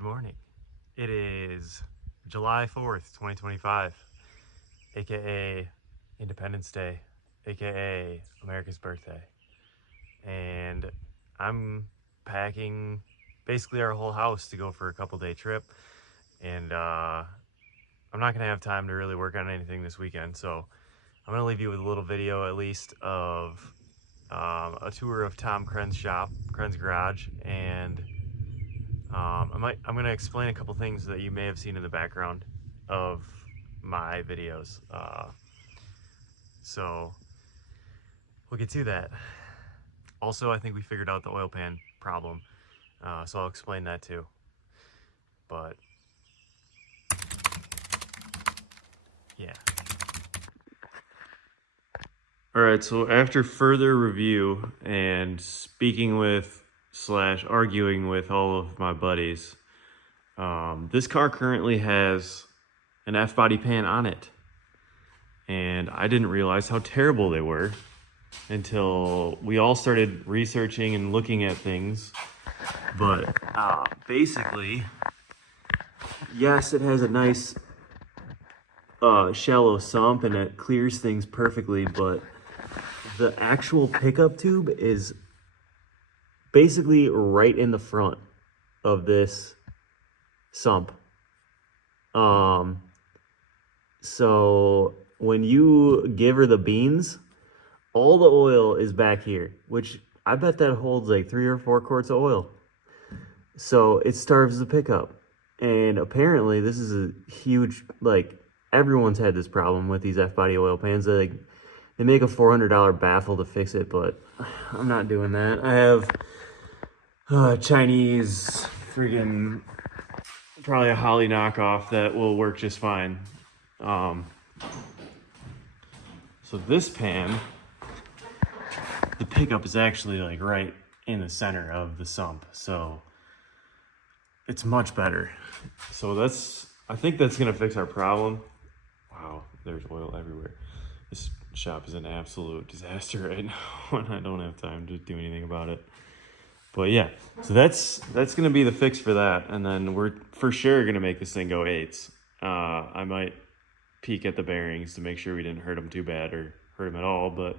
Good morning. It is July 4th, 2025, aka Independence Day, aka America's birthday. And I'm packing basically our whole house to go for a couple-day trip. And I'm not going to have time to really work on anything this weekend, so I'm going to leave you with a little video at least of a tour of Krenz shop, Krenz Garage, and I'm going to explain a couple things that you may have seen in the background of my videos. So we'll get to that. Also, I think we figured out the oil pan problem, so I'll explain that too. But yeah. All right, so after further review and speaking with / arguing with all of my buddies, this car currently has an F-body pan on it. And I didn't realize how terrible they were until we all started researching and looking at things. But basically, yes, it has a nice shallow sump and it clears things perfectly, but the actual pickup tube is basically right in the front of this sump. So when you give her the beans, all the oil is back here, which I bet that holds like 3 or 4 quarts of oil. So it starves the pickup. And apparently this is a huge, like, everyone's had this problem with these F-body oil pans. They make a $400 baffle to fix it, but I'm not doing that. I have Chinese freaking, probably a Holly knockoff that will work just fine. So this pan, the pickup is actually like right in the center of the sump, so it's much better. So I think that's gonna fix our problem. Wow, there's oil everywhere. This shop is an absolute disaster right now, and I don't have time to do anything about it. But yeah, so that's gonna be the fix for that, and then we're for sure gonna make this thing go 8s. I might peek at the bearings to make sure we didn't hurt them too bad or hurt them at all, but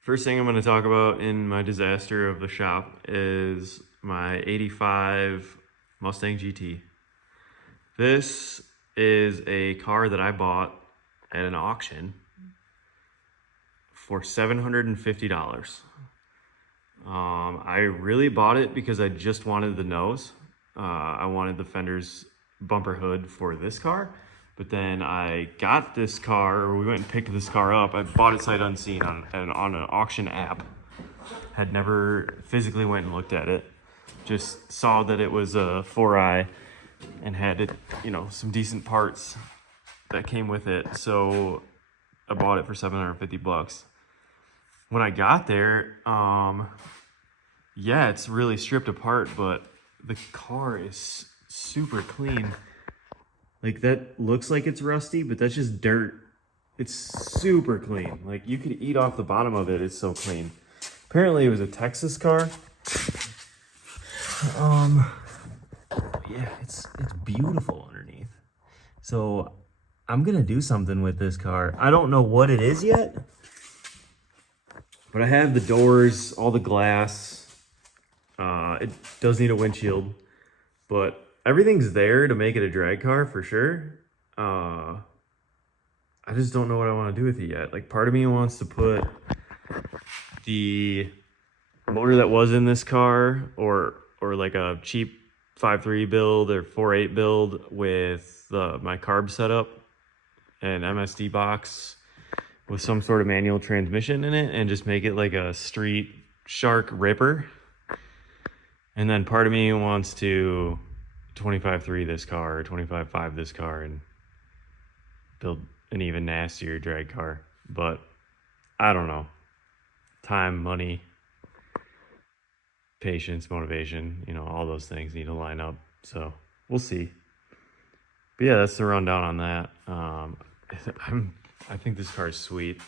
first thing I'm going to talk about in my disaster of the shop is my 85 Mustang GT. This is a car that I bought at an auction for $750. I really bought it because I just wanted the nose. I wanted the fender's bumper hood for this car, but then I got this car, or we went and picked this car up. I bought it sight unseen on an auction app. Had never physically went and looked at it. Just saw that it was a 4i and had it, some decent parts that came with it. So I bought it for $750. When I got there, yeah, it's really stripped apart, but the car is super clean. Like, that looks like it's rusty, but that's just dirt. It's super clean. Like, you could eat off the bottom of it. It's so clean. Apparently it was a Texas car. Yeah, it's beautiful underneath. So I'm gonna do something with this car. I don't know what it is yet, but I have the doors, all the glass. It does need a windshield, but everything's there to make it a drag car for sure. I just don't know what I want to do with it yet. Like, part of me wants to put the motor that was in this car, or like a cheap 5.3 build or 4.8 build with my carb setup and MSD box with some sort of manual transmission in it, and just make it like a street shark ripper. And then part of me wants to 25.3 this car or 25.5 this car and build an even nastier drag car. But I don't know. Time, money, patience, motivation, all those things need to line up. So we'll see. But yeah, that's the rundown on that. I think this car is sweet.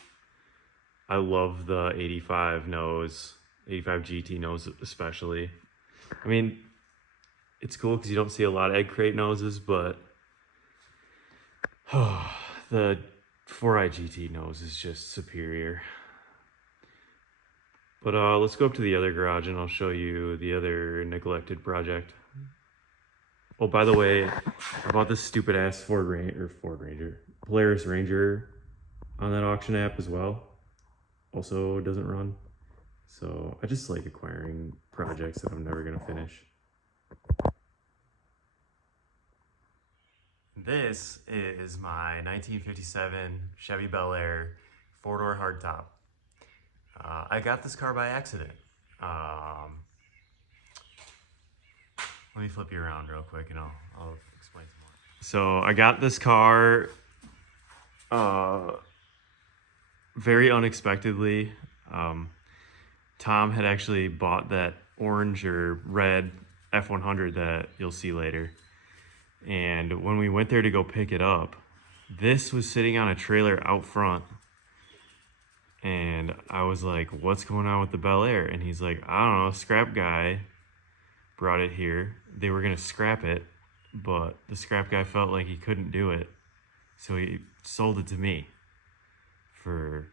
I love the 85 nose, 85 GT nose especially. I mean, it's cool because you don't see a lot of egg crate noses, but the 4i GT nose is just superior. But let's go up to the other garage and I'll show you the other neglected project. Oh, by the way, I bought this stupid ass Polaris Ranger on that auction app as well. Also doesn't run. So I just like acquiring projects that I'm never gonna finish. This is my 1957 Chevy Bair 4-door hardtop. I got this car by accident. Let me flip you around real quick and I'll explain some more. So I got this car very unexpectedly. Tom had actually bought that orange or red F100 that you'll see later. And when we went there to go pick it up, this was sitting on a trailer out front. And I was like, what's going on with the Bair? And he's like, I don't know, scrap guy brought it here. They were gonna scrap it, but the scrap guy felt like he couldn't do it. So he sold it to me for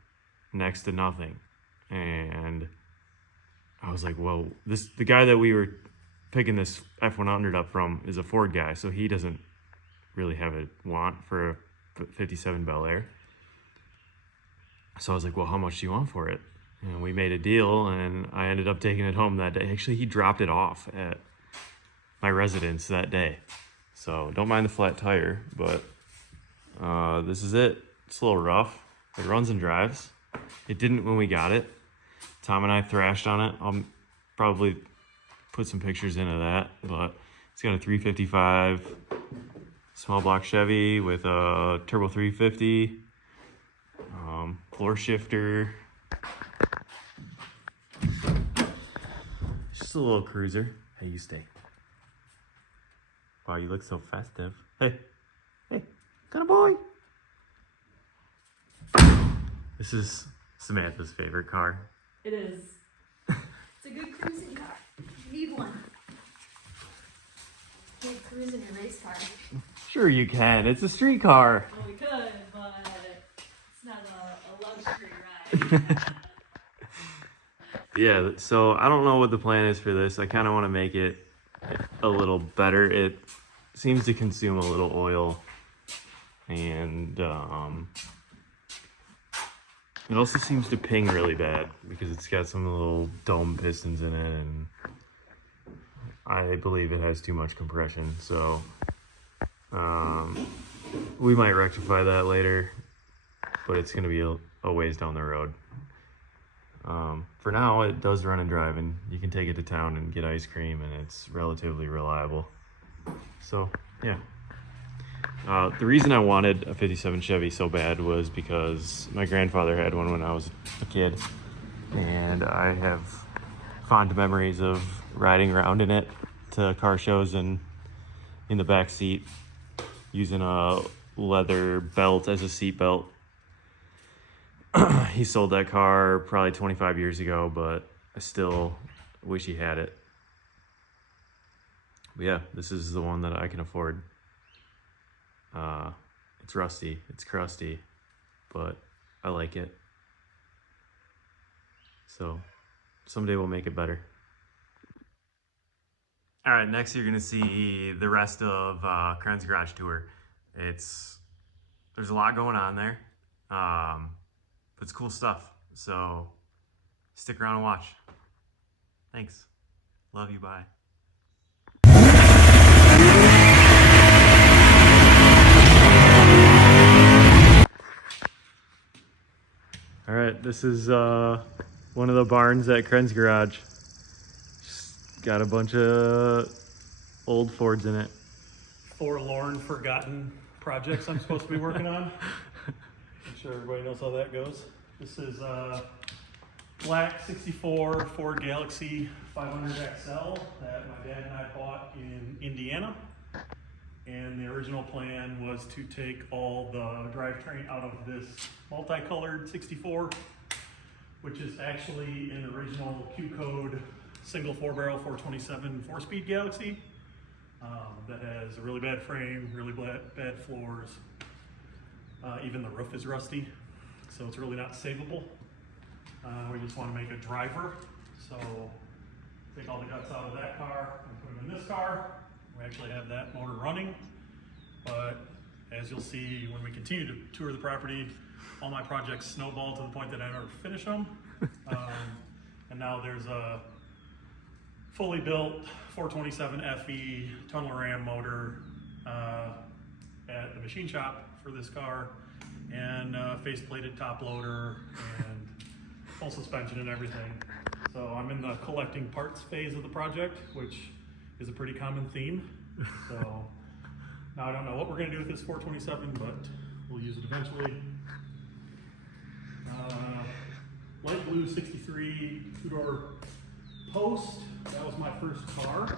next to nothing. And I was like, well, the guy that we were picking this F100 up from is a Ford guy, so he doesn't really have a want for a 57 Bair. So I was like, well, how much do you want for it? And we made a deal, and I ended up taking it home that day. Actually, he dropped it off at my residence that day. So don't mind the flat tire, but this is it. It's a little rough. It runs and drives. It didn't when we got it. Tom and I thrashed on it. I'll probably put some pictures into that, but it's got a 355 small block Chevy with a turbo 350, floor shifter. Just a little cruiser. Hey, you stay. Wow, you look so festive. Hey, got a boy. This is Samantha's favorite car. It is. It's a good cruising car. You need one. You can't cruise in your race car. Sure you can. It's a street car. Well, we could, but it's not a luxury ride. Yeah, so I don't know what the plan is for this. I kind of want to make it a little better. It seems to consume a little oil, and it also seems to ping really bad because it's got some little dome pistons in it, and I believe it has too much compression. So we might rectify that later, but it's going to be a ways down the road. For now, it does run and drive, and you can take it to town and get ice cream, and it's relatively reliable. So, yeah. The reason I wanted a 57 Chevy so bad was because my grandfather had one when I was a kid, and I have fond memories of riding around in it to car shows and in the back seat using a leather belt as a seat belt. He sold that car probably 25 years ago, but I still wish he had it. But yeah, this is the one that I can afford. It's rusty, it's crusty, but I like it. So someday we'll make it better. All right, next you're gonna see the rest of Krenz Garage Tour. There's a lot going on there. But it's cool stuff, so stick around and watch. Thanks. Love you, bye. All right, this is one of the barns at Krenz Garage. Just got a bunch of old Fords in it. Forlorn, forgotten projects I'm supposed to be working on. I'm sure everybody knows how that goes. This is a black 64 Ford Galaxy 500 XL that my dad and I bought in Indiana. And the original plan was to take all the drivetrain out of this multicolored 64, which is actually an original Q code single 4-barrel 427 4-speed Galaxy. that has a really bad frame, really bad floors. Even the roof is rusty, so it's really not savable. We just want to make a driver, so take all the guts out of that car and put them in this car. We actually have that motor running, but as you'll see when we continue to tour the property, all my projects snowball to the point that I never finish them. And now there's a fully built 427 FE tunnel ram motor at the machine shop for this car, and face-plated top loader and full suspension and everything. So I'm in the collecting parts phase of the project, which is a pretty common theme. So now I don't know what we're gonna do with this 427, but we'll use it eventually. Light blue 63 two-door Post. That was my first car.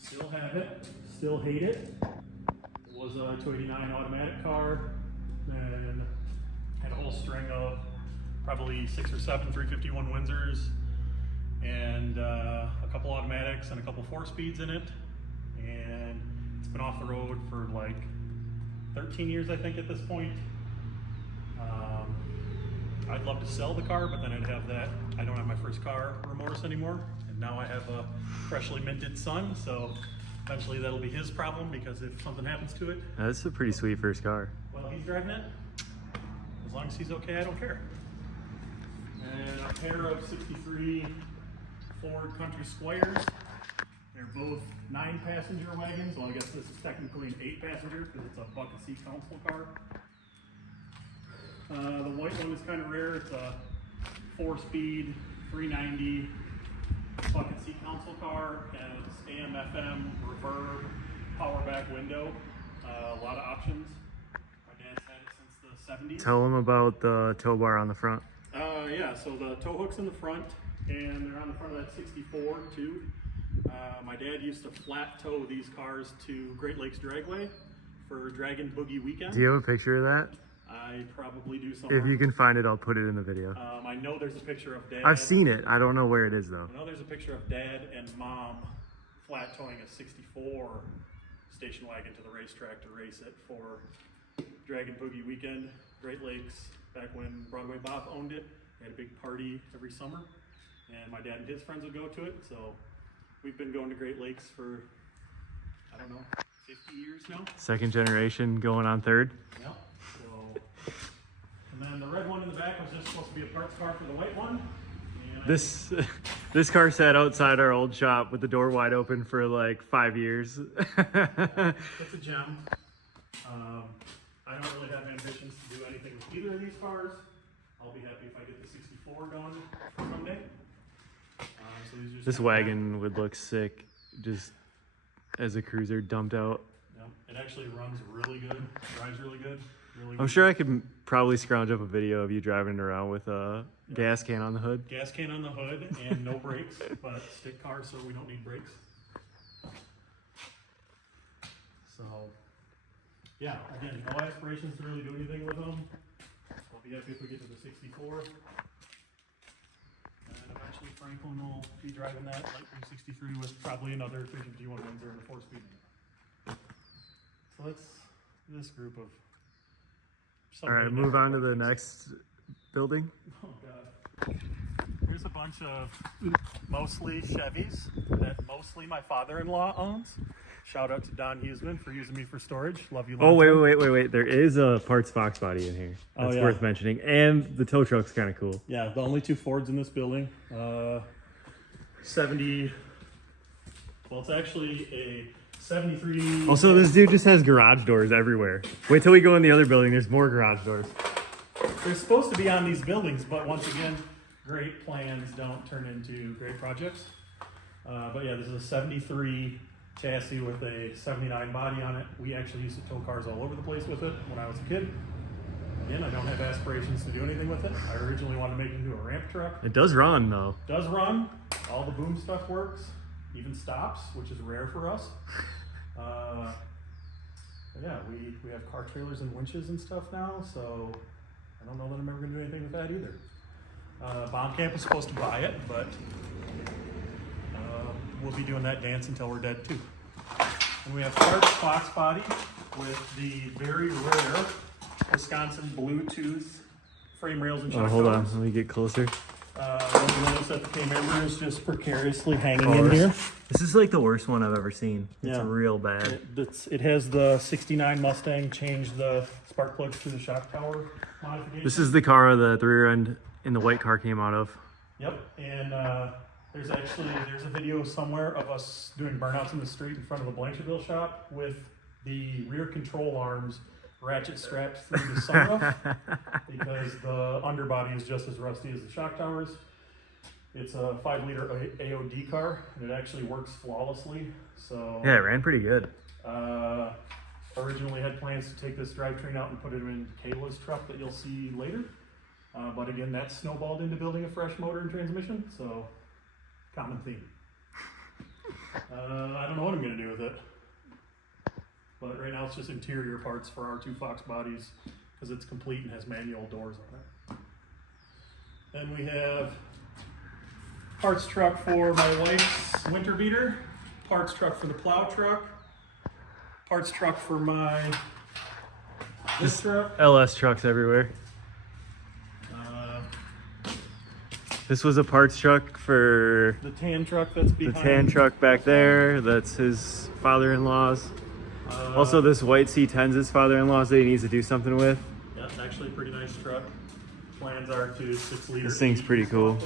Still have it, still hate it. It was a 289 automatic car, and had a whole string of probably 6 or 7 351 Windsors, and a couple automatics and a couple 4-speeds in it. And it's been off the road for like 13 years, I think, at this point. I'd love to sell the car, but then I'd have that I don't have my first car remorse anymore, and now I have a freshly minted son, so eventually that'll be his problem, because if something happens to it, That's a pretty sweet first car. well, he's driving it. As long as he's okay, I don't care. And a pair of 63 Ford Country Squires. They're both 9-passenger wagons. Well, I guess this is technically an 8-passenger because it's a bucket seat council car. The white one is kind of rare. It's a 4-speed 390 bucket seat console car, and it's AM, FM, reverb, power back window. A lot of options. My dad's had it since the 70s. Tell them about the tow bar on the front. Yeah, so the tow hook's in the front, and they're on the front of that 64 too. My dad used to flat tow these cars to Great Lakes Dragway for Dragon Boogie Weekend. Do you have a picture of that? I probably do somewhere. If you can find it, I'll put it in the video. I know there's a picture of Dad. I've seen it. I don't know where it is though. I know there's a picture of Dad and Mom flat towing a 64 station wagon to the racetrack to race it for Dragon Boogie Weekend, Great Lakes, back when Broadway Bob owned it. They had a big party every summer, and my dad and his friends would go to it. So we've been going to Great Lakes for, I don't know, 50 years now. Second generation going on third. Yep. So, and then the red one in the back was just supposed to be a parts car for the white one. And This car sat outside our old shop with the door wide open for like 5 years. It's a gem. I don't really have ambitions to do anything with either of these cars. I'll be happy if I get the 64 going someday. So these are just This kind of- wagon would look sick just as a cruiser dumped out. Yep. It actually runs really good, drives really good. Really I'm good. sure I could probably scrounge up a video of you driving around with a gas can on the hood. Gas can on the hood and no brakes, but stick car, so we don't need brakes. So, yeah, again, no aspirations to really do anything with them. I'll be happy if we get to the 64. And eventually Franklin will be driving that light blue 63 with probably another 351 Windsor and a 4-speed. So that's this group of. All right, move on to the next building. Oh God. Here's a bunch of mostly Chevys that mostly my father-in-law owns. Shout out to Don Huseman for using me for storage. Love you. Oh, long time. wait. There is a parts box body in here. Oh, That's yeah. worth mentioning. And the tow truck's kind of cool. Yeah, the only 2 Fords in this building. 70. Well, it's actually a 73. Also, this dude just has garage doors everywhere. Wait till we go in the other building. There's more garage doors. They're supposed to be on these buildings, but once again, great plans don't turn into great projects. But yeah, this is a 73 chassis with a 79 body on it. We actually used to tow cars all over the place with it when I was a kid. Again, I don't have aspirations to do anything with it. I originally wanted to make it into a ramp truck. It does run though. Does run. All the boom stuff works. Even stops, which is rare for us. But yeah, we have car trailers and winches and stuff now, so I don't know that I'm ever going to do anything with that either. Bomb Camp is supposed to buy it, but we'll be doing that dance until we're dead too. And we have Clark's Fox Body with the very rare Wisconsin Bluetooth frame rails and shock hold on, covers. let me get closer. You'll notice that the K-member is just precariously hanging in here. This is like the worst one I've ever seen. It's Yeah. real bad. It has the 69 Mustang, changed the spark plugs to the shock tower modification. This is the car that the rear end in the white car came out of. Yep, and there's a video somewhere of us doing burnouts in the street in front of the Blanchardville shop with the rear control arms ratchet strapped through the sunroof because the underbody is just as rusty as the shock towers. It's a 5-liter AOD car, and it actually works flawlessly. So Yeah, it ran pretty good. originally had plans to take this drivetrain out and put it in Kayla's truck that you'll see later. But again, that snowballed into building a fresh motor and transmission, so common theme. I don't know what I'm going to do with it. But right now it's just interior parts for our 2 Fox bodies because it's complete and has manual doors on it. Then we have parts truck for my wife's winter beater, parts truck for the plow truck, parts truck for this truck. LS trucks everywhere. This was a parts truck for The tan truck that's the behind. tan truck back there. That's his father-in-law's. Also, this white C10's his father-in-law's that he needs to do something with. Yeah, it's actually a pretty nice truck. Plans are to 6-liter. This thing's pretty cool.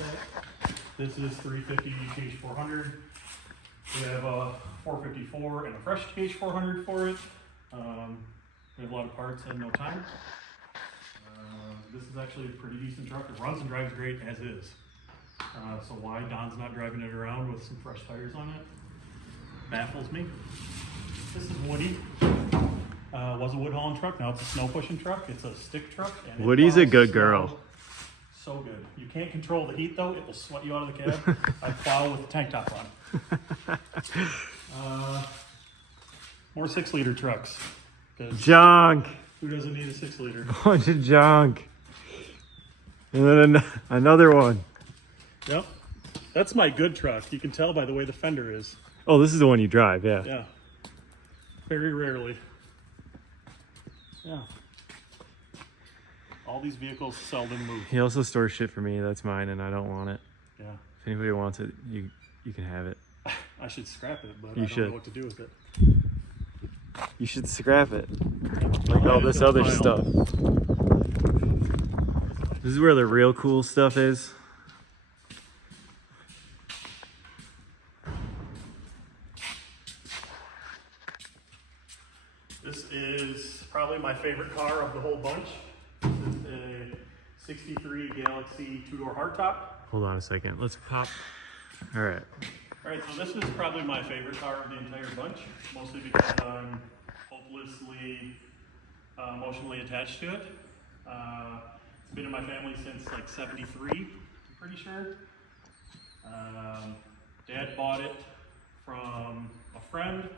This is 350 TH400. We have a 454 and a fresh TH400 for it. We have a lot of parts and no time. This is actually a pretty decent truck. It runs and drives great as is. So why Don's not driving it around with some fresh tires on it baffles me. This is Woody. Was a wood hauling truck. Now it's a snow pushing truck. It's a stick truck. And it Woody's a plows good snow girl. So good. You can't control the heat though. It will sweat you out of the cab. I plow with the tank top on. More 6-liter trucks. 'Cause Junk. who doesn't need a 6-liter? Bunch of junk. And then another one. Yep. That's my good truck. You can tell by the way the fender is. Oh, this is the one you drive, yeah. Yeah. Very rarely. Yeah. All these vehicles seldom move. He also stores shit for me. That's mine, and I don't want it. Yeah. If anybody wants it, you can have it. I should scrap it, but You I don't should. know what to do with it. You should scrap it. Like all this other stuff. This is where the real cool stuff is. This is probably my favorite car of the whole bunch. This is a 63 Galaxy 2-door hardtop. Hold on a second. Let's pop. All right. All right, so this is probably my favorite car of the entire bunch, mostly because I'm hopelessly emotionally attached to it. It's been in my family since like '73, I'm pretty sure. Dad bought it from a friend,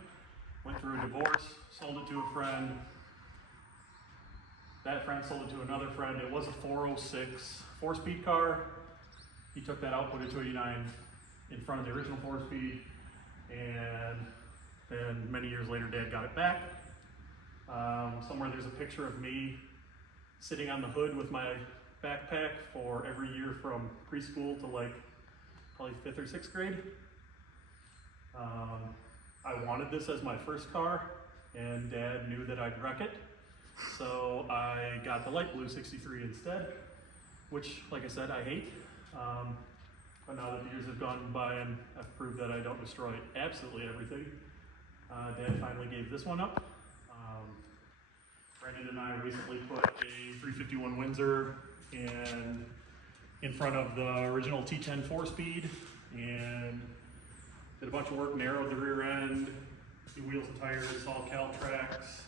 went through a divorce, sold it to a friend. That friend sold it to another friend. It was a 406 4-speed car. He took that out, put it to 89 in front of the original 4-speed, and then many years later Dad got it back. Somewhere there's a picture of me sitting on the hood with my backpack for every year from preschool to like probably 5th or 6th grade. I wanted this as my first car, and Dad knew that I'd wreck it, so I got the light blue 63 instead, which, like I said, I hate. But now that the years have gone by and I've proved that I don't destroy absolutely everything, Dad finally gave this one up. Brandon and I recently put a 351 Windsor in front of the original T10 4-speed and did a bunch of work, narrowed the rear end, new wheels and tires, all Cal tracks.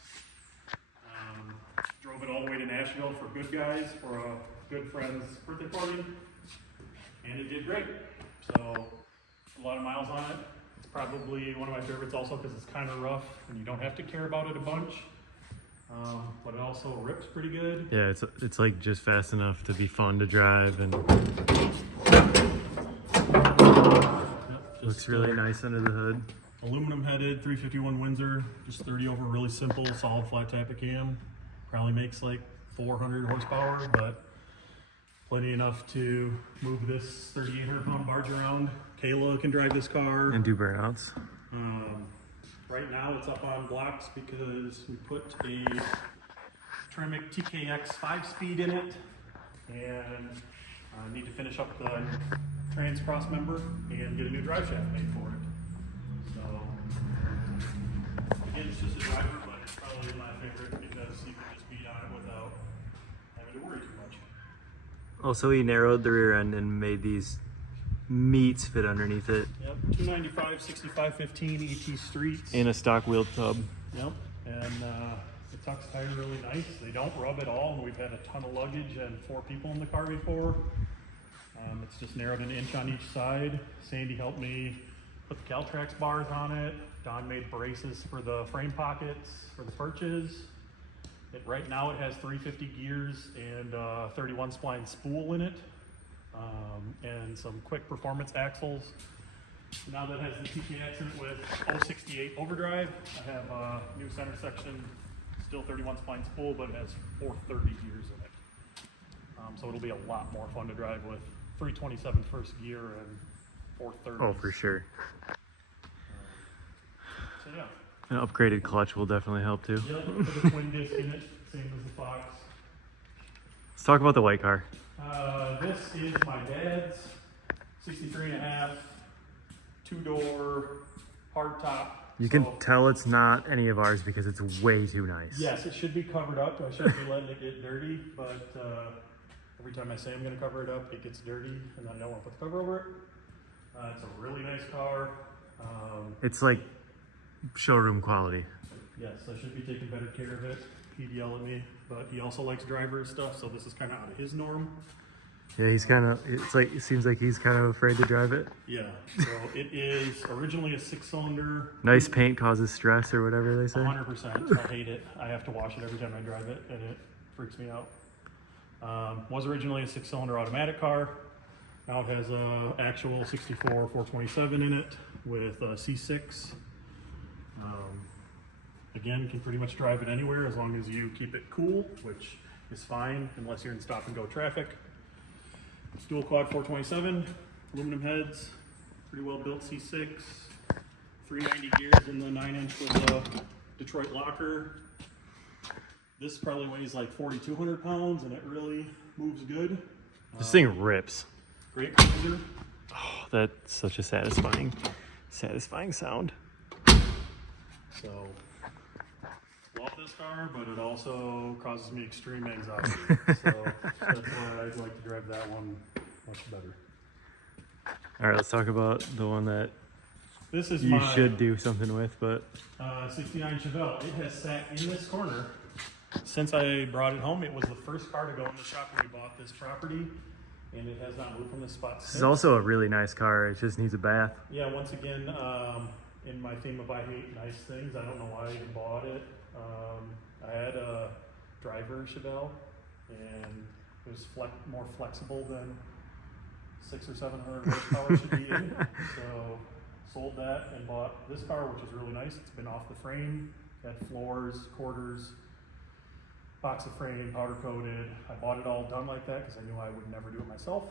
Drove it all the way to Nashville for Good Guys for a good friend's birthday party. And it did great. So, a lot of miles on it. It's probably one of my favorites also because it's kind of rough and you don't have to care about it a bunch. But it also rips pretty good. Yeah, it's like just fast enough to be fun to drive, and Yep, Looks really nice under the hood. Aluminum headed 351 Windsor, just 30 over, really simple, solid flat type of cam. Probably makes like 400 horsepower, but plenty enough to move this 3,800 pound barge around. Kayla can drive this car. And do burnouts. Right now it's up on blocks because we put a Tremec TKX 5-speed in it, and I need to finish up the trans cross member and get a new drive shaft made for it. So again, it's just a driver, but it's probably my favorite because you can just beat on it without having to worry too much. Oh, so he narrowed the rear end and made these meats fit underneath it. Yep, 295, 6515 ET Streets. In a stock wheel tub. Yep, and the tuck's tire really nice. They don't rub at all, and we've had a ton of luggage and 4 people in the car before. It's just narrowed an inch on each side. Sandy helped me put the Caltrax bars on it. Don made braces for the frame pockets for the perches. Right now it has 350 gears and 31 spline spool in it, and some quick performance axles. Now that has the TKX in it with 068 overdrive. I have a new center section, still 31 spline spool, but it has 430 gears in it. So it'll be a lot more fun to drive with 327 first gear and 430. Oh, for sure. So yeah. An upgraded clutch will definitely help too. Yep, put a twin disc in it, same as the Fox. Let's talk about the white car. This is my dad's 63.5, 2-door, hard top. You can tell it's not any of ours because it's way too nice. Yes, it should be covered up. I shouldn't be letting it get dirty, but every time I say I'm going to cover it up, it gets dirty, and I don't want to put the cover over it. It's a really nice car. It's like showroom quality. Yes, I should be taking better care of it. He'd yell at me, but he also likes driver stuff, so this is kind of out of his norm. Yeah, he's kind of, it seems like he's kind of afraid to drive it. Yeah, so it is originally a 6-cylinder. Nice paint causes stress or whatever they say. 100%. I hate it. I have to wash it every time I drive it, and it freaks me out. Was originally a 6-cylinder automatic car. Now it has a actual 64 427 in it with a C6. Again, can pretty much drive it anywhere as long as you keep it cool, which is fine unless you're in stop and go traffic. It's dual quad 427, aluminum heads, pretty well built C6, 390 gears in the 9-inch with a Detroit locker. This probably weighs like 4,200 pounds, and it really moves good. This thing rips. Great cruiser. Oh, that's such a satisfying sound. So, love this car, but it also causes me extreme anxiety. So that's why I'd like to drive that one much better. All right, let's talk about the one that This is you my should do something with, but 69 Chevelle. It has sat in this corner since I brought it home. It was the first car to go in the shop when we bought this property, and it has not moved from this spot since. this is also a really nice car. It just needs a bath. Yeah, once again, in my theme of I hate nice things, I don't know why I even bought it. I had a driver Chevelle, and it was more flexible than 600 or 700 horsepower should be in. So sold that and bought this car, which is really nice. It's been off the frame, had floors, quarters, box of frame, powder coated. I bought it all done like that because I knew I would never do it myself.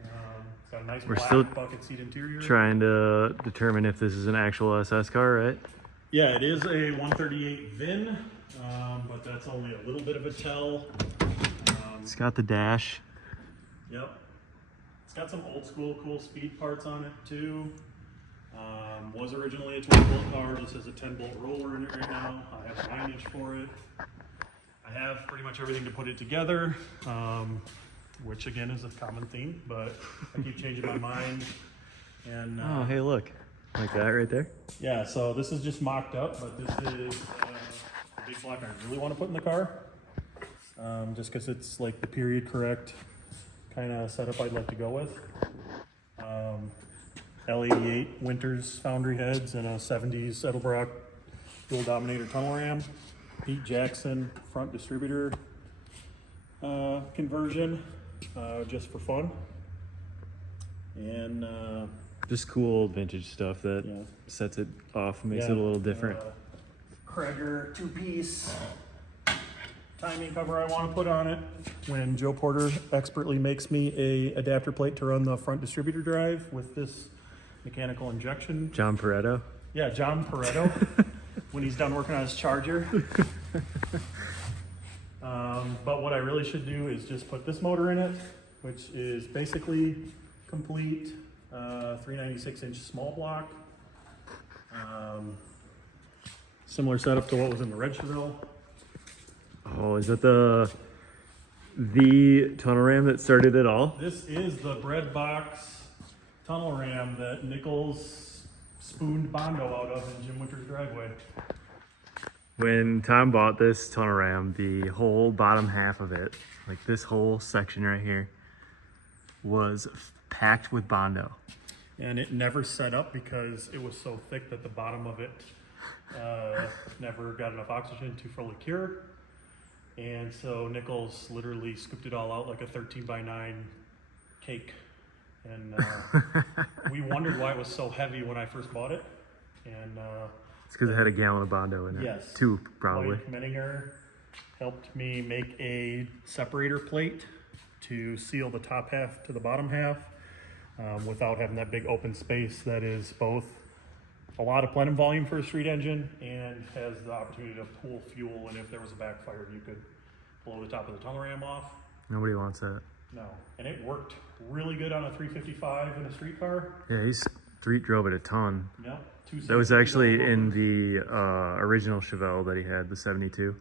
It's got a nice We're black still bucket seat interior. Trying to determine if this is an actual SS car, right? Yeah, it is a 138 VIN, but that's only a little bit of a tell. It's got the dash. Yep. It's got some old school cool speed parts on it too. Was originally a 12-bolt car, just has a 10-bolt roller in it right now. I have a 9-inch for it. I have pretty much everything to put it together, which again is a common theme, but I keep changing my mind. And Oh, hey, look. Like that right there? yeah, so this is just mocked up, but this is the big block I really want to put in the car. Just because it's like the period correct kind of setup I'd like to go with. L88 Winters Foundry heads and a 70s Edelbrock dual dominator tunnel ram. Pete Jackson front distributor conversion, just for fun. And Just cool vintage stuff that Yeah. sets it off, makes it a little different. Krager 2-piece timing cover I want to put on it. When Joe Porter expertly makes me a adapter plate to run the front distributor drive with this mechanical injection. John Pareto. Yeah, John Pareto, when he's done working on his Charger. But what I really should do is just put this motor in it, which is basically complete 396-inch small block. Similar setup to what was in the red Chevelle. Oh, is that the tunnel ram that started it all? This is the bread box tunnel ram that Nichols spooned Bondo out of in Jim Winter's driveway. When Tom bought this tunnel ram, the whole bottom half of it, like this whole section right here, was packed with Bondo. And it never set up because it was so thick that the bottom of it never got enough oxygen to fully cure. And so Nichols literally scooped it all out like a 13x9 cake. And we wondered why it was so heavy when I first bought it. And It's because it had a gallon of Bondo in it. yes, 2 probably. Mike Menninger helped me make a separator plate to seal the top half to the bottom half without having that big open space that is both a lot of plenum volume for a street engine and has the opportunity to pool fuel, and if there was a backfire you could blow the top of the tunnel ram off. Nobody wants that. No, and it worked really good on a 355 in a street car. Yeah, he street drove it a ton. Yep. That was actually in the original Chevelle that he had, the 72.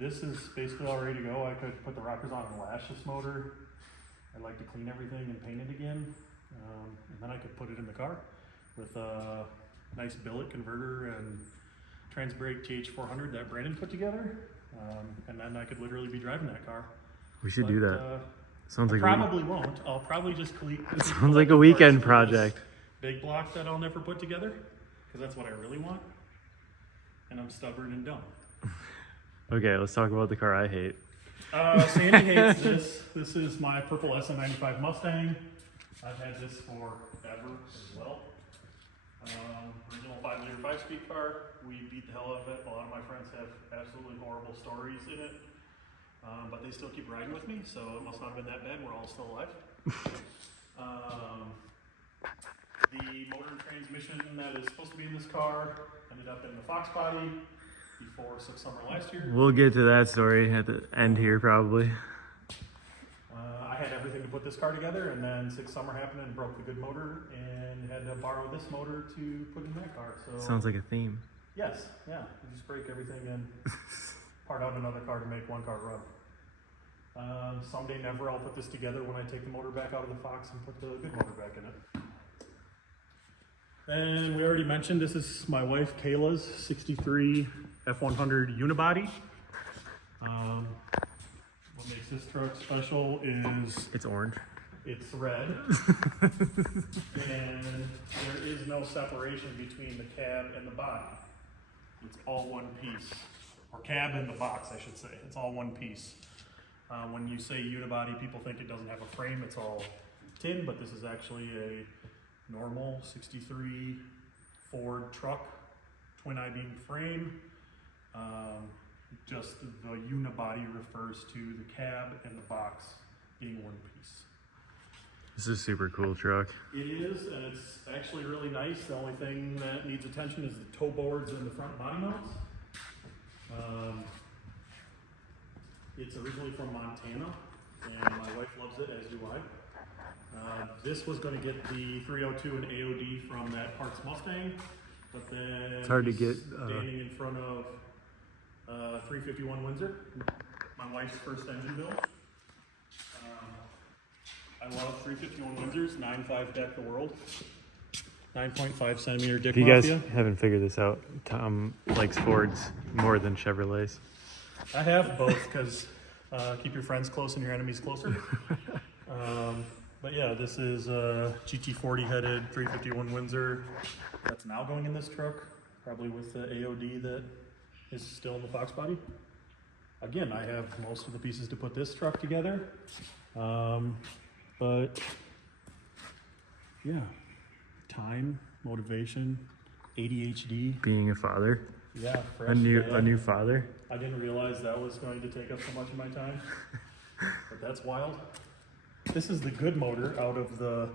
This is basically all ready to go. I could put the rockers on and lash this motor. I'd like to clean everything and paint it again. And then I could put it in the car with a nice billet converter and Transbrake TH400 that Brandon put together. And then I could literally be driving that car. We should do that. Sounds like probably won't. I'll probably just sounds like a weekend project. Big block that I'll never put together because that's what I really want. And I'm stubborn and dumb. Okay, let's talk about the car I hate. Sandy hates this. This is my purple SM95 Mustang. I've had this forever as well. Original 5-liter 5-speed car. We beat the hell out of it. A lot of my friends have absolutely horrible stories in it. But they still keep riding with me, so it must not have been that bad. We're all still alive. The motor and transmission that is supposed to be in this car ended up in the Fox body before 6 summer last year. We'll get to that story at the end here, probably. I had everything to put this car together, and then 6 summer happened and broke the good motor, and had to borrow this motor to put in that car. So Sounds like a theme. yes, yeah, you just break everything and part out another car to make one car run. Someday never I'll put this together when I take the motor back out of the Fox and put the good motor back in it. And we already mentioned this is my wife Kayla's 63 F100 unibody. What makes this truck special is It's orange. it's red. And there is no separation between the cab and the body. It's all one piece. Or cab and the box, I should say. It's all one piece. When you say unibody, people think it doesn't have a frame. It's all tin, but this is actually a normal 63 Ford truck, twin I-beam frame. Just the unibody refers to the cab and the box being one piece. This is a super cool truck. It is, and it's actually really nice. The only thing that needs attention is the toe boards and the front body mounts. It's originally from Montana, and my wife loves it, as do I. This was going to get the 302 and AOD from that Parts Mustang, but then It's hard to get, standing in front of 351 Windsor, my wife's first engine build. I love 351 Windsors, 9.5 deck the world, 9.5 centimeter dick If you guys mafia. haven't figured this out, Tom likes Fords more than Chevrolets. I have both because keep your friends close and your enemies closer. But yeah, this is a GT40 headed 351 Windsor that's now going in this truck, probably with the AOD that is still in the Fox body. Again, I have most of the pieces to put this truck together. But yeah, time, motivation, ADHD. Being a father, Yeah, a new father. I didn't realize that was going to take up so much of my time, but that's wild. This is the good motor out of the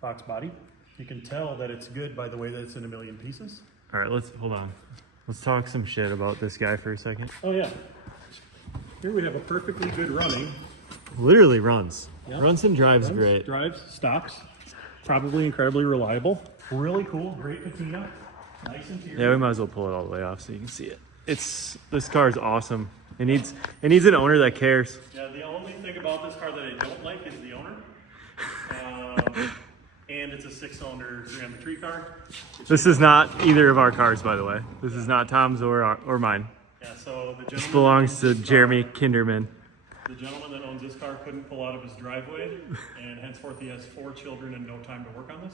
Fox body. You can tell that it's good by the way that it's in a million pieces. All right, hold on. Let's talk some shit about this guy for a second. Oh yeah. Here we have a perfectly good running. Literally runs. Yep. Runs and drives great. Drives, stops. Probably incredibly reliable. Really cool, great patina. Nice interior. Yeah, we might as well pull it all the way off so you can see it. This car is awesome. It needs an owner that cares. Yeah, the only thing about this car that I don't like is the owner. And it's a 6-cylinder 3 car. This is not either of our cars, by the way. This is not Tom's or mine. Yeah, so the This gentleman belongs to that owns this Jeremy car- Kinderman. The gentleman that owns this car couldn't pull out of his driveway, and henceforth he has 4 children and no time to work on this.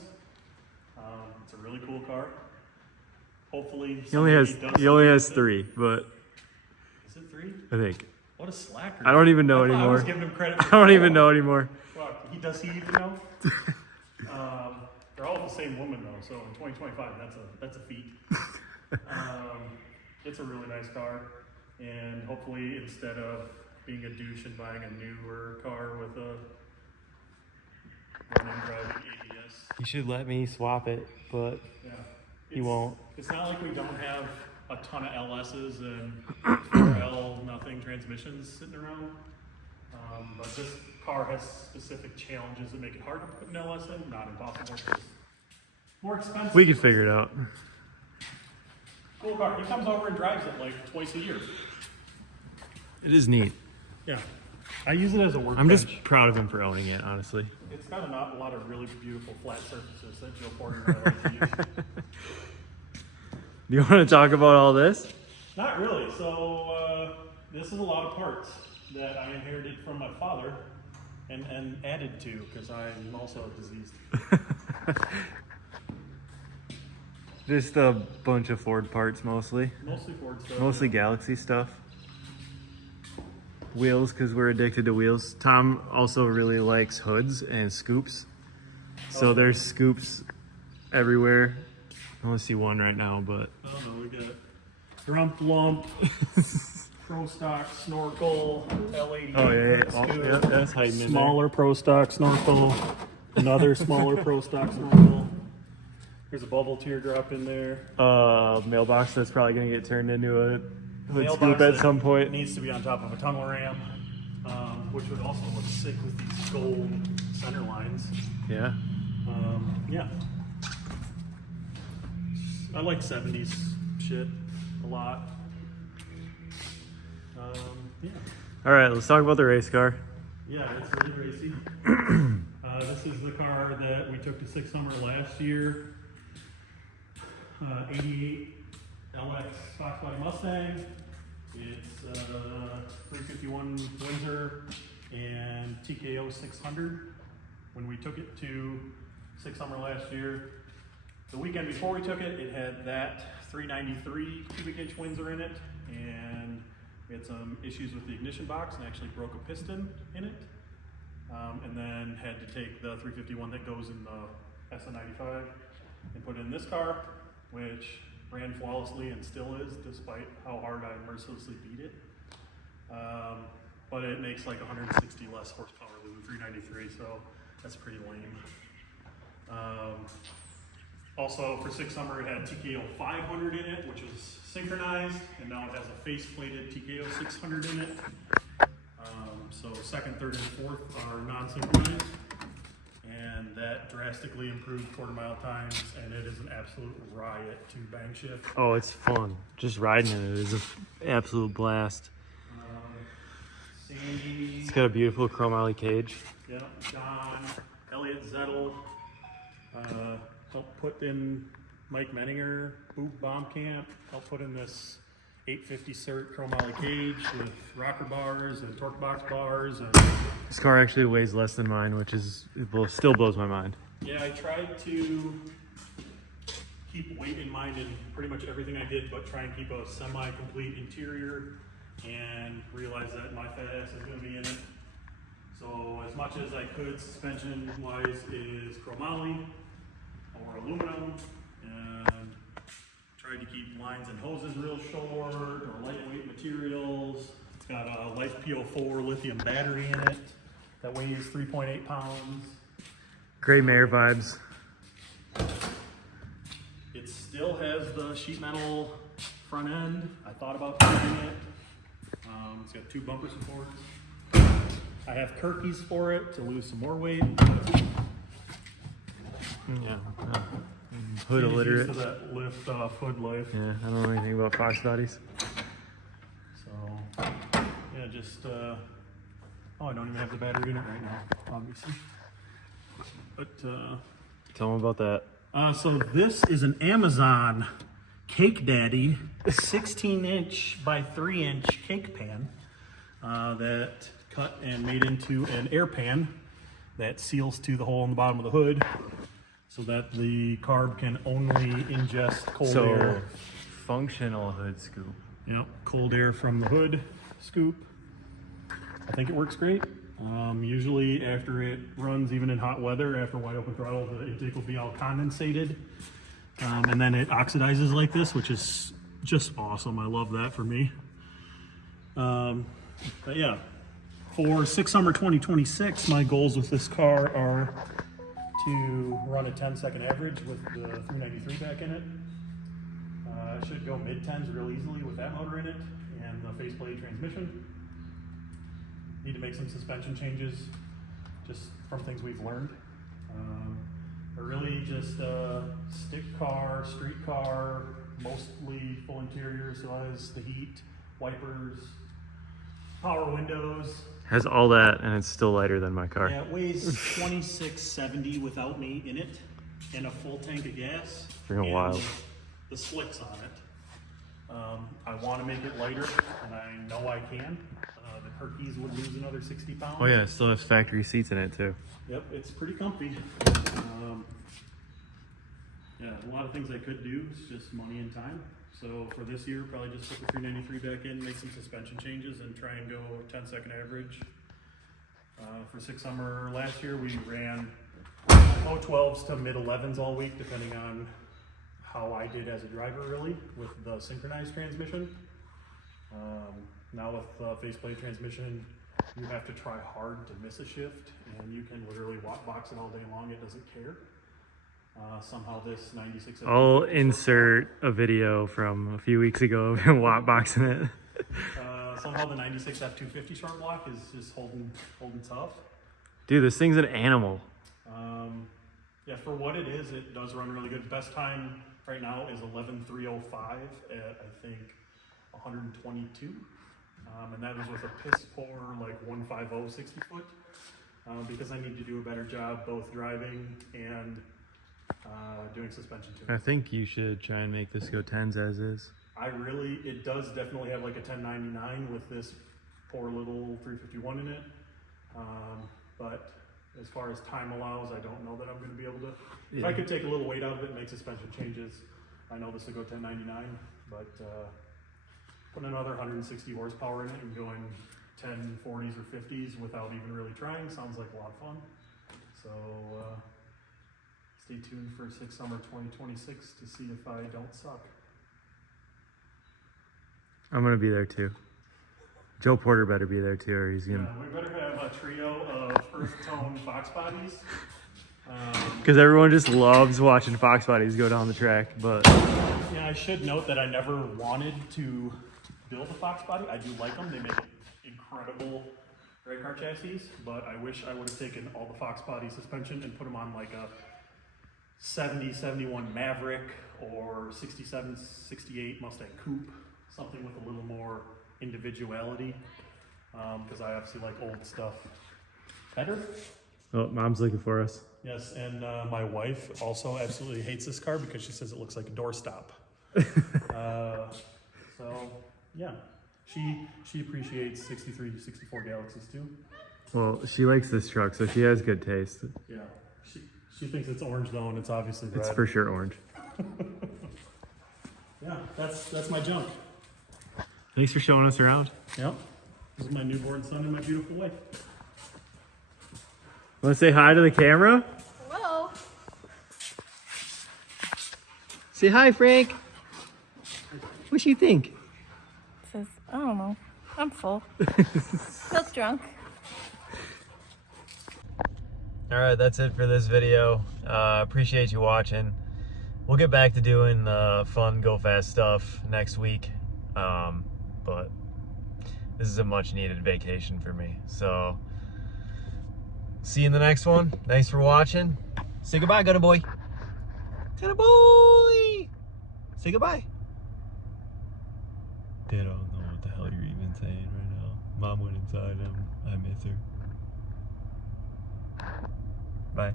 It's a really cool car. Hopefully He only has somebody does 3, but Is it 3? I think. What a slacker. I don't even know I anymore. was giving him credit I for don't 4. even know anymore. Fuck, does he even know? They're all the same woman though, so in 2025, that's a feat. It's a really nice car, and hopefully instead of being a douche and buying a newer car with a running driving ABS, He should let me swap it, but yeah, he won't. It's not like we don't have a ton of LSs and 4L nothing transmissions sitting around, but this car has specific challenges that make it hard to put an LS in. Not impossible, it's just more expensive. We could figure it out. Cool car. He comes over and drives it like twice a year. It is neat. Yeah, I use it as a workbench. I'm just proud of him for owning it, honestly. It's got a lot of really beautiful flat surfaces that Joe Porter and I like to use. Do you want to talk about all this? Not really. So this is a lot of parts that I inherited from my father and added to because I'm also diseased. Just a bunch of Ford parts mostly. Mostly Ford stuff. Mostly Galaxy stuff. Wheels, because we're addicted to wheels. Tom also really likes hoods and scoops. So there's scoops everywhere. I only see one right now, but... Oh no, we got Grump Lump, Pro Stock Snorkel, L80. Oh yeah, that's hiding in Smaller Pro Stock Snorkel, another smaller Pro Stock Snorkel. There's a bubble teardrop in there. there. Mailbox that's probably going to get turned into a hood Mailbox scoop at that some point. Needs to be on top of a tunnel ram, which would also look sick with these gold center lines. Yeah. Yeah. I like 70s shit a lot. Yeah. All right, let's talk about the race car. Yeah, it's really racy. This is the car that we took to Six Summer last year. 88 LX Fox Body Mustang. It's 351 Windsor and TKO 600. When we took it to Six Summer last year, the weekend before we took it, it had that 393 cubic inch Windsor in it, and we had some issues with the ignition box and actually broke a piston in it. And then had to take the 351 that goes in the SN95 and put it in this car, which ran flawlessly and still is, despite how hard I mercilessly beat it. But it makes like 160 less horsepower than the 393, so that's pretty lame. Also, for Six Summer, it had TKO 500 in it, which was synchronized, and now it has a face-plated TKO 600 in it. So second, third, and fourth are non-synchronized, and that drastically improved quarter-mile times, and it is an absolute riot to bang shift. Oh, it's fun. Just riding in it is an absolute blast. Sandy, It's got a beautiful chrome alley cage. yeah, John, Elliot Zettel, helped put in Mike Menninger, Boot Bomb Camp, helped put in this 850 cert chrome alley cage with rocker bars and torque box bars. And This car actually weighs less than mine, which is still blows my mind. yeah, I tried to keep weight in mind in pretty much everything I did, but try and keep a semi-complete interior, and realize that my fat ass is going to be in it. So as much as I could, suspension-wise is chromoly. aluminum, and tried to keep lines and hoses real short or lightweight materials. It's got a Life PO4 lithium battery in it that weighs 3.8 pounds. Gray Mayor vibes. It still has the sheet metal front end. I thought about keeping it. It's got 2 bumper supports. I have Kirkies for it to lose some more weight. Yeah. Hood illiterate. Used to that lift hood life. Yeah, I don't know anything about Fox bodies. So, yeah, just, oh, I don't even have the battery in it right now, obviously. But, Tell them about that. so this is an Amazon Cake Daddy 16-inch by 3-inch cake pan that cut and made into an air pan that seals to the hole in the bottom of the hood so that the carb can only ingest cold air. Functional hood scoop. Yep, cold air from the hood scoop. I think it works great. Usually after it runs, even in hot weather, after wide open throttle, the intake will be all condensated. And then it oxidizes like this, which is just awesome. I love that for me. But yeah, for summer 2026, my goals with this car are to run a 10-second average with the 393 back in it. It should go mid-10s real easily with that motor in it and the faceplate transmission. Need to make some suspension changes just from things we've learned. But really just stick car, street car, mostly full interior, so has the heat, wipers, power windows. Has all that, and it's still lighter than my car. Yeah, it weighs 2670 without me in it, and a full tank of gas. Freaking wild. The slicks on it. I want to make it lighter, and I know I can. The Herkies would lose another 60 pounds. Oh yeah, it still has factory seats in it too. Yep, it's pretty comfy. Yeah, a lot of things I could do, it's just money and time. So for this year, probably just put the 393 back in, make some suspension changes, and try and go 10-second average. For summer last year, we ran low 12s to mid 11s all week, depending on how I did as a driver, really, with the synchronized transmission. Now with faceplate transmission, you have to try hard to miss a shift, and you can literally box it all day long. It doesn't care. Somehow this 96. I'll insert a video from a few weeks ago of him watt boxing it. Somehow the 96 F250 short block is just holding tough. Dude, this thing's an animal. Yeah, for what it is, it does run really good. Best time right now is 11.305 at, I think, 122. And that was with a piss poor, like 150 60 foot. Because I need to do a better job both driving and doing suspension too. I think you should try and make this go 10s as is. It does definitely have like a 1099 with this poor little 351 in it. But as far as time allows, I don't know that I'm going to be able to. Yeah. If I could take a little weight out of it and make suspension changes, I know this will go 1099, but putting another 160 horsepower in it and going 10, 40s or 50s without even really trying sounds like a lot of fun. So stay tuned for summer 2026 to see if I don't suck. I'm going to be there too. Joe Porter better be there too, or he's going to... We better have a trio of earth-tone Fox bodies. Because everyone just loves watching Fox bodies go down the track, but... Yeah, I should note that I never wanted to build a Fox body. I do like them. They make incredible rate car chassis, but I wish I would have taken all the Fox body suspension and put them on like a 70, 71 Maverick or 67, 68 Mustang Coupe, something with a little more individuality, because I obviously like old stuff better. Oh, Mom's looking for us. Yes, and my wife also absolutely hates this car because she says it looks like a doorstop. So, yeah, she appreciates 63, 64 Galaxies too. Well, she likes this truck, so she has good taste. Yeah, she thinks it's orange though, and it's obviously red. It's for sure orange. Yeah, that's my junk. Thanks for showing us around. Yep, this is my newborn son and my beautiful wife. Want to say hi to the camera? Hello. Say hi, Frank. What you think? Says, I don't know. I'm full. Feels drunk. All right, that's it for this video. Appreciate you watching. We'll get back to doing fun, go fast stuff next week. But this is a much needed vacation for me. So, see you in the next one. Thanks for watching. Say goodbye, Gunna boy. Gunna boy. Say goodbye. They don't know what the hell you're even saying right now. Mom went inside and I miss her. Bye.